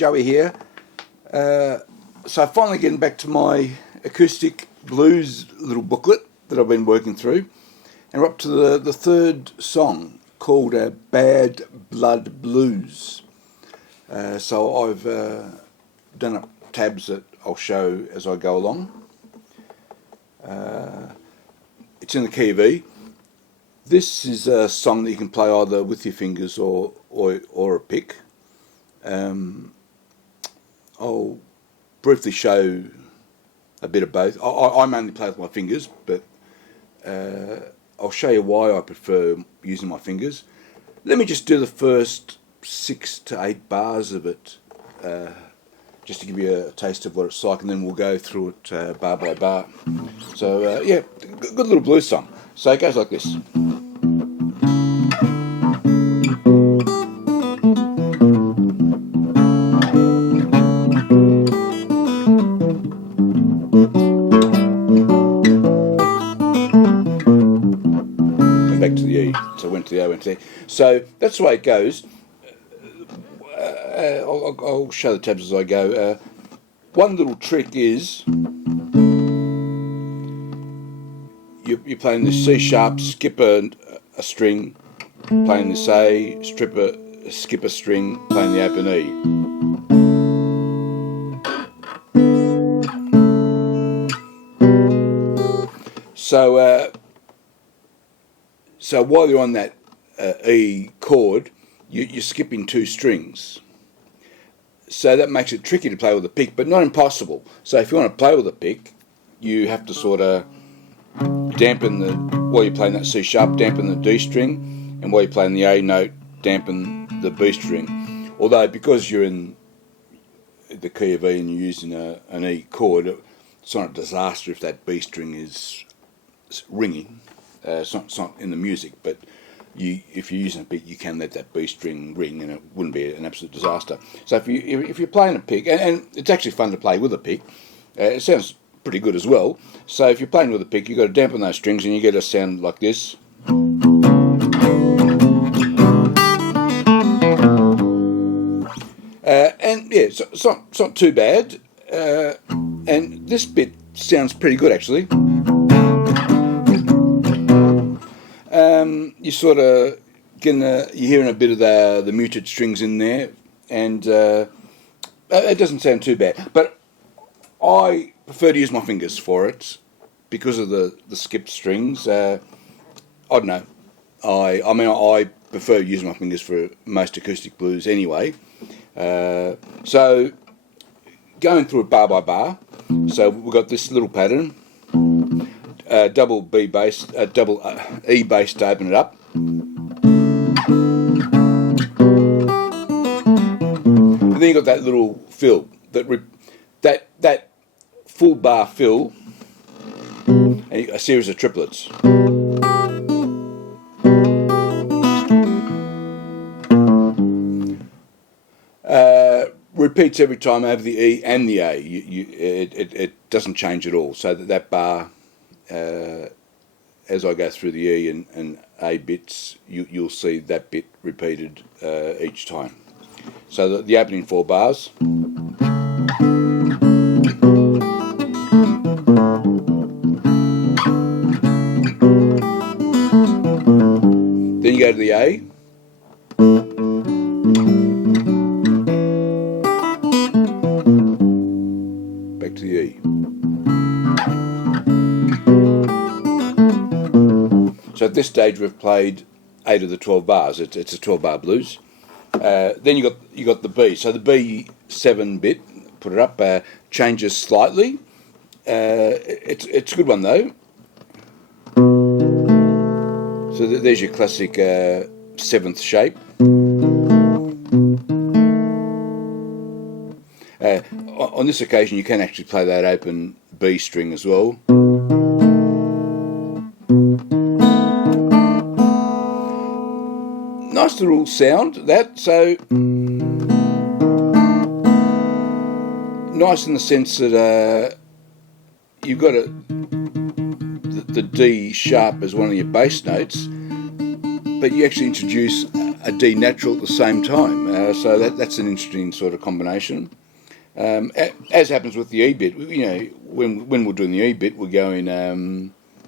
Joey here. So finally getting back to my acoustic blues little booklet that I've been working through, and we're up to the third song called Bad Blood Blues. So I've done up tabs that I'll show as I go along. It's in the key of E. This is a song that you can play either with your fingers or a pick. I'll briefly show a bit of both. I mainly play with my fingers, but I'll show you why I prefer using my fingers. Let me just do the first 6 to 8 bars of it, just to give you a taste of what it's like, and then we'll go through it bar by bar. So yeah, good little blues song. So it goes like this. Back to the E, so I went to the A, went to the E. So that's the way it goes. I'll show the tabs as I go. One little trick is you're playing this C sharp, skip a string, playing this A, skip a string, playing the open E. So while you're on that E chord, you're skipping 2 strings. So that makes it tricky to play with a pick, but not impossible. So if you want to play with a pick, you have to sort of dampen while you're playing that C sharp, dampen the D string, and while you're playing the A note, dampen the B string. Although because you're in the key of E and you're using an E chord, it's not a disaster if that B string is ringing. It's not in the music, but if you're using a pick, you can let that B string ring, and it wouldn't be an absolute disaster. So if you're playing a pick, and it's actually fun to play with a pick, it sounds pretty good as well. So if you're playing with a pick, you've got to dampen those strings, and you get a sound like this. And yeah, it's not too bad. And this bit sounds pretty good actually. You sort of you're hearing a bit of the muted strings in there, and it doesn't sound too bad. But I prefer to use my fingers for it because of the skipped strings. I don't know. I prefer using my fingers for most acoustic blues anyway. So going through it bar by bar. So we've got this little pattern. Double B bass, double E bass to open it up. And then you got that little fill, that full bar fill, and a series of triplets. Repeats every time over the E and the A. It doesn't change at all. So that bar. As I go through the E and A bits, you'll see that bit repeated each time. So the opening 4 bars. Then you go to the A. Back to the E. So at this stage we've played 8 of the 12 bars. It's a 12-bar blues. Then you got the B. So the B7 bit, put it up, changes slightly. It's a good one though. So there's your classic 7th shape. On this occasion you can actually play that open B string as well. Nice little sound, that. So nice in the sense that you've got the D sharp as one of your bass notes, but you actually introduce a D natural at the same time. So that's an interesting sort of combination. As happens with the E bit, you know, when we're doing the E bit, we're going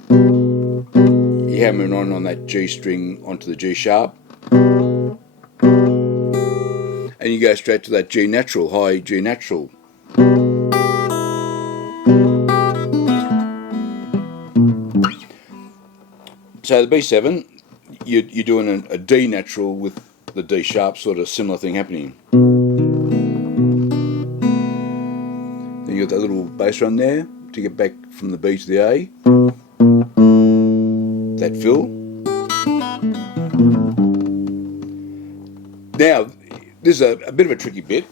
you're hammering on that G string onto the G sharp, and you go straight to that G natural, high G natural. So the B7, you're doing a D natural with the D sharp, sort of similar thing happening. Then you got that little bass run there to get back from the B to the A. That fill. Now, this is a bit of a tricky bit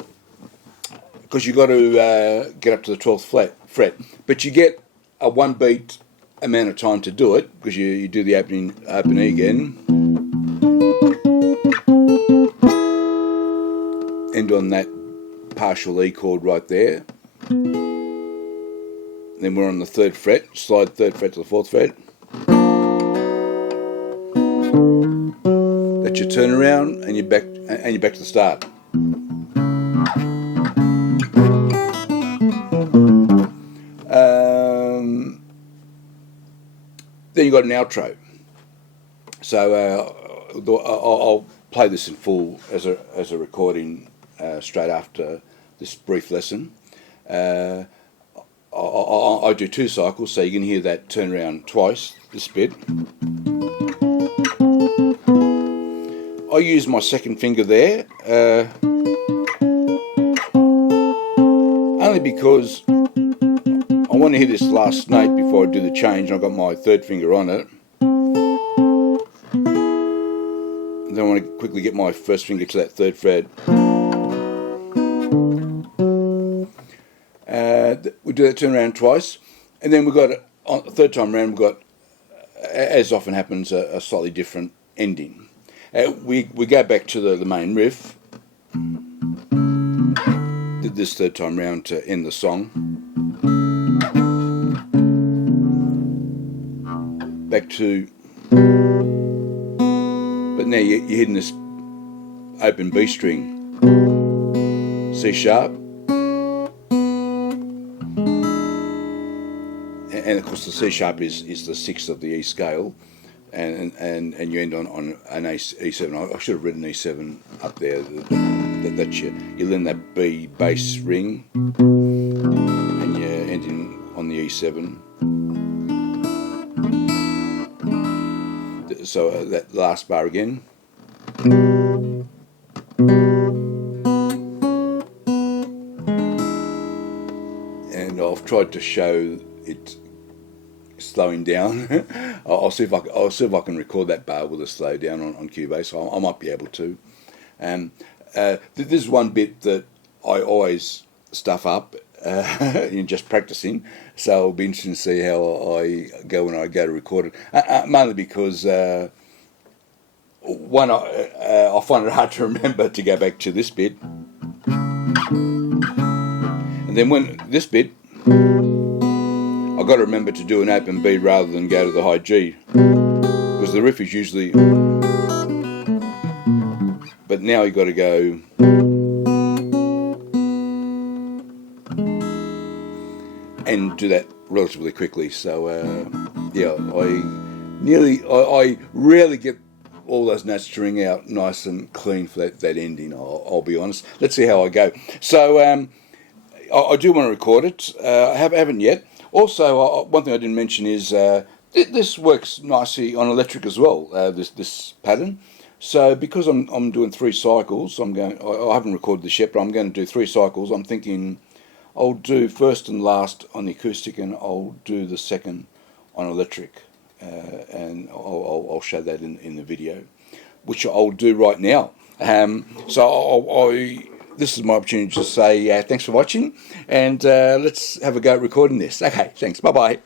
because you've got to get up to the 12th fret, but you get a 1 beat amount of time to do it because you do the open E again, end on that partial E chord right there. Then we're on the 3rd fret, slide 3rd fret to the 4th fret. That's your turnaround, and you're back to the start. Then you got an outro. So I'll play this in full as a recording straight after this brief lesson. I do 2 cycles, so you can hear that turnaround twice, this bit. I use my 2nd finger there, only because I want to hear this last note before I do the change. I've got my 3rd finger on it. And then I want to quickly get my 1st finger to that 3rd fret. We do that turnaround twice, and then we've got, on the 3rd time round, we've got, as often happens, a slightly different ending. We go back to the main riff. Did this 3rd time round to end the song. Back to, but now you're hitting this open B string, C sharp, and of course the C sharp is the 6th of the E scale, and you end on an E7. I should have written E7 up there. That's you learn that B bass ring, and you're ending on the E7. So that last bar again. And I've tried to show it slowing down. I'll see if I can record that bar with a slow down on Cubase. I might be able to. This is one bit that I always stuff up in just practicing, so it'll be interesting to see how I go when I go to record it. Mainly because one, I find it hard to remember to go back to this bit, and then when this bit, I've got to remember to do an open B rather than go to the high G, because the riff is usually, but now you've got to go and do that relatively quickly. So yeah, I rarely get all those notes to ring out nice and clean for that ending. I'll be honest. Let's see how I go. So I do want to record it. I haven't yet. Also, one thing I didn't mention is this works nicely on electric as well. This pattern. So because I'm doing 3 cycles, I haven't recorded this yet, but I'm going to do 3 cycles. I'm thinking I'll do first and last on the acoustic, and I'll do the second on electric, and I'll show that in the video, which I'll do right now. So this is my opportunity to say thanks for watching, and let's have a go at recording this. Okay, thanks. Bye bye.